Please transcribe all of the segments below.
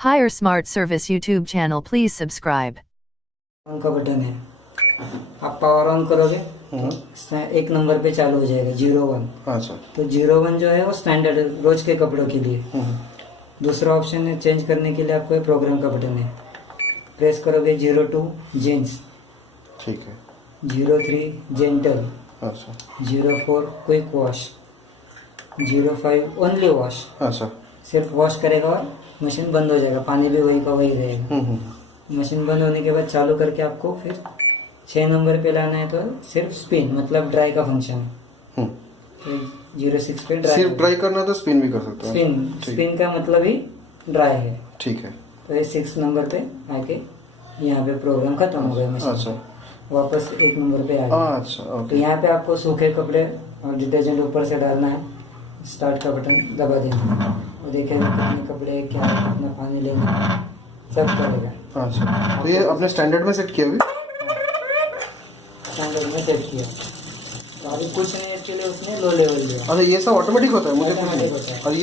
Higher Smart Service YouTube channel, please subscribe. On का button है, आप पावर ऑन करोगे तो इसमें एक नंबर पे चालू हो जाएगा 01। अच्छा। तो 01 जो है वो स्टैंडर्ड रोज के कपड़ों के लिए। दूसरा ऑप्शन है चेंज करने के लिए, आपको ये प्रोग्राम का बटन है, प्रेस करोगे 02 जीन्स, ठीक है। 03 जेंटल, अच्छा 04 क्विक वॉश, 05 ओनली वॉश। अच्छा। सिर्फ वॉश करेगा और मशीन बंद हो जाएगा, पानी भी वही का वही रहेगा। मशीन बंद होने के बाद चालू करके आपको फिर 6 नंबर पे लाना है, तो सिर्फ स्पिन मतलब ड्राई का फंक्शन। तो 06 पे ड्राई, सिर्फ ड्राई करना तो स्पिन भी कर सकते हो। स्पिन का मतलब ही ड्राई है। ठीक है। तो ये 6 नंबर पे आके यहाँ पे प्रोग्राम खत्म हो गया मशीन। अच्छा। वापस 1 नंबर पे आ गया। अच्छा तो ओके। यहाँ पे आपको सूखे कपड़े और डिटर्जेंट ऊपर से डालना है, स्टार्ट का बटन दबा देना और देखेगा कितने कपड़े क्या है, कितना पानी लेना है, सब करेगा। अच्छा, तो ये अपने स्टैंडर्ड में सेट किया अभी? स्टैंडर्ड में सेट किया। तो अभी कुछ नहीं, एक्चुअली उसने लो लेवल दिया। अच्छा, ये सब ऑटोमेटिक होता है? मुझे कुछ Automatic नहीं। होता है। और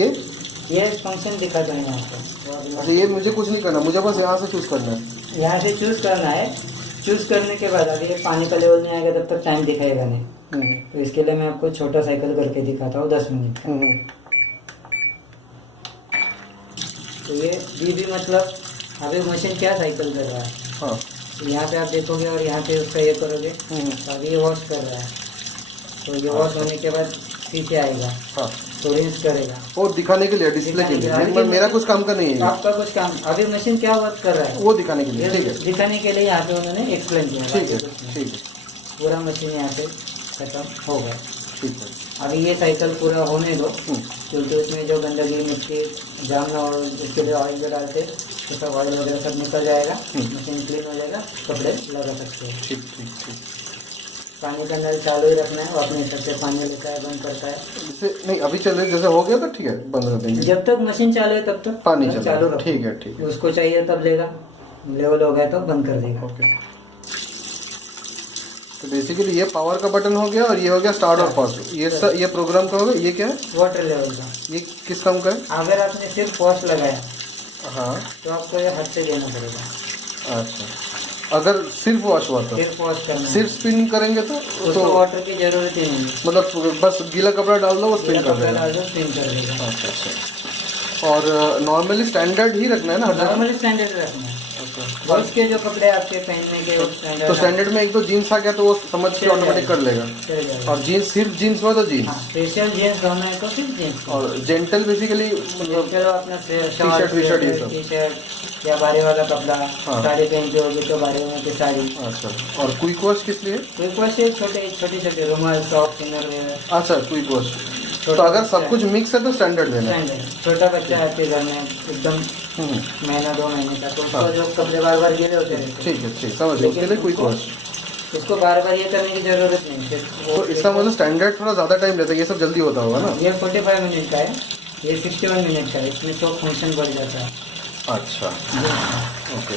ये फंक्शन दिखाता है यहाँ पे। अच्छा, ये मुझे कुछ नहीं करना, मुझे बस यहाँ से चूज करना है। यहाँ से चूज करना है। चूज करने के बाद अभी ये पानी का लेवल नहीं आएगा तब तक टाइम दिखाएगा नहीं। तो इसके लिए मैं आपको छोटा साइकिल करके दिखाता हूँ 10 मिनट का। तो ये भी मतलब अभी मशीन क्या साइकिल कर रहा है। हाँ। तो यहाँ पे आप देखोगे और यहाँ पे उसका ये करोगे तो अभी ये वॉश कर रहा है। तो ये वॉश होने के बाद पीछे आएगा। हाँ। तो रिंस करेगा वो दिखाने के लिए, डिस्प्ले के लिए। मेरा कुछ काम का नहीं है। आपका कुछ काम, अभी मशीन क्या वर्क कर रहा है वो दिखाने के लिए। ठीक है। दिखाने के लिए यहाँ पे उन्होंने एक्सप्लेन किया। ठीक है। ठीक है। पूरा मशीन यहाँ पे खत्म हो गया। ठीक है। अभी ये साइकिल पूरा होने दो, क्योंकि उसमें जो गंदगी मिट्टी जामना और इसके लिए ऑयल जो डालते तो सब ऑयल वगैरह सब निकल जाएगा, मशीन क्लीन हो जाएगा, कपड़े लगा सकते हैं। ठीक ठीक ठीक। पानी का नल चालू ही रखना है, वो अपने हिसाब से पानी लेता है, बंद करता है। जैसे नहीं अभी चल रहे, जैसे हो गया तो ठीक है, बंद कर देंगे। जब तक मशीन चालू है तब तक पानी चालू रखो। ठीक है। ठीक है। उसको चाहिए तब लेगा, लेवल हो गया तो बंद कर देगा। ओके। तो बेसिकली ये पावर का बटन हो गया और ये हो गया स्टार्ट और पॉज। ये प्रोग्राम का हो गया। ये क्या है? वाटर लेवल का। ये किस काम का है? अगर आपने सिर्फ वॉश लगाया हाँ। तो आपको ये हाथ से देना पड़ेगा। अच्छा, अगर सिर्फ वॉश हुआ तो? सिर्फ वॉश करना। सिर्फ स्पिन करेंगे तो उसको वाटर की जरूरत ही नहीं है, मतलब बस गीला कपड़ा डाल दो वो स्पिन कर देगा। डाल दो, स्पिन कर देगा। अच्छा अच्छा। और नॉर्मली स्टैंडर्ड ही रखना है ना? नॉर्मली स्टैंडर्ड रखना है। वॉश के जो कपड़े आपके पहनने के वो तो स्टैंडर्ड में एक दो जीन्स आ गया तो वो समझ के ऑटोमेटिक कर लेगा। और जीन्स सिर्फ जीन्स में तो जीन्स, स्पेशल जीन्स होना है तो सिर्फ जीन्स। और जेंटल बेसिकली मतलब चलो अपना टी-शर्ट वी-शर्ट ये सब। टी शर्ट या बारी वाला कपड़ा, साड़ी पहन के होगी तो बारी में की साड़ी। अच्छा। और क्विक वॉश किस लिए? क्विक वॉश छोटे छोटे रुमाल, सॉक्स, इनरवेयर। अच्छा, क्विक वॉश। तो अगर सब कुछ मिक्स है तो स्टैंडर्ड देना है। छोटा बच्चा है आपके घर में एकदम महीना 2 महीने का, तो उसको जो कपड़े बार बार गिले होते हैं। ठीक है ठीक, समझ गया। उसके लिए क्विक वॉश। इसको बार बार ये करने की जरूरत नहीं। तो इसका मतलब स्टैंडर्ड थोड़ा ज़्यादा टाइम लेता है, ये सब जल्दी होता होगा ना? ये 45 मिनट का है, ये 61 मिनट का है। इसमें तो फंक्शन बढ़ जाता है। अच्छा ओके।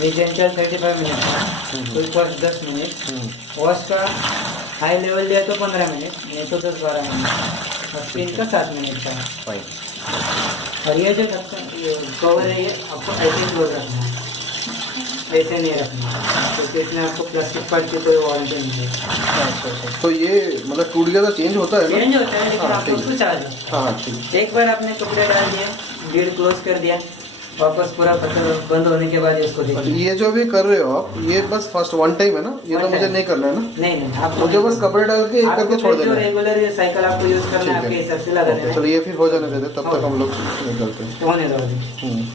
ये जेंटल 35 मिनट का, क्विक वॉश 10 मिनट, वॉश का हाई लेवल दिया तो 15 मिनट, नहीं तो 10-12 मिनट, और स्पिन का 7 मिनट का। फाइन। और ये जो कवर है ये आपको ऐसे क्लोज रखना है, ऐसे नहीं रखना, क्योंकि इसमें आपको प्लास्टिक पार्ट की कोई वारंटी नहीं है। तो ये मतलब टूट गया तो चेंज होता है ना? चेंज होता है, लेकिन आपको उसको चार्ज। हाँ ठीक। एक बार आपने कपड़े डाल दिए, लीड क्लोज कर दिया, वापस पूरा पत्थर बंद होने के बाद इसको देखिए। ये जो भी कर रहे हो आप, ये बस फर्स्ट वन टाइम है ना? ये तो मुझे नहीं करना है ना? नहीं, आप मुझे बस कपड़े डाल के एक करके छोड़ देना है। रेगुलर ये साइकिल आपको यूज करना है, आपके हिसाब से लगा देना है। चलो ये फिर हो जाने देते, तब तक हम लोग निकलते हैं। होने दो।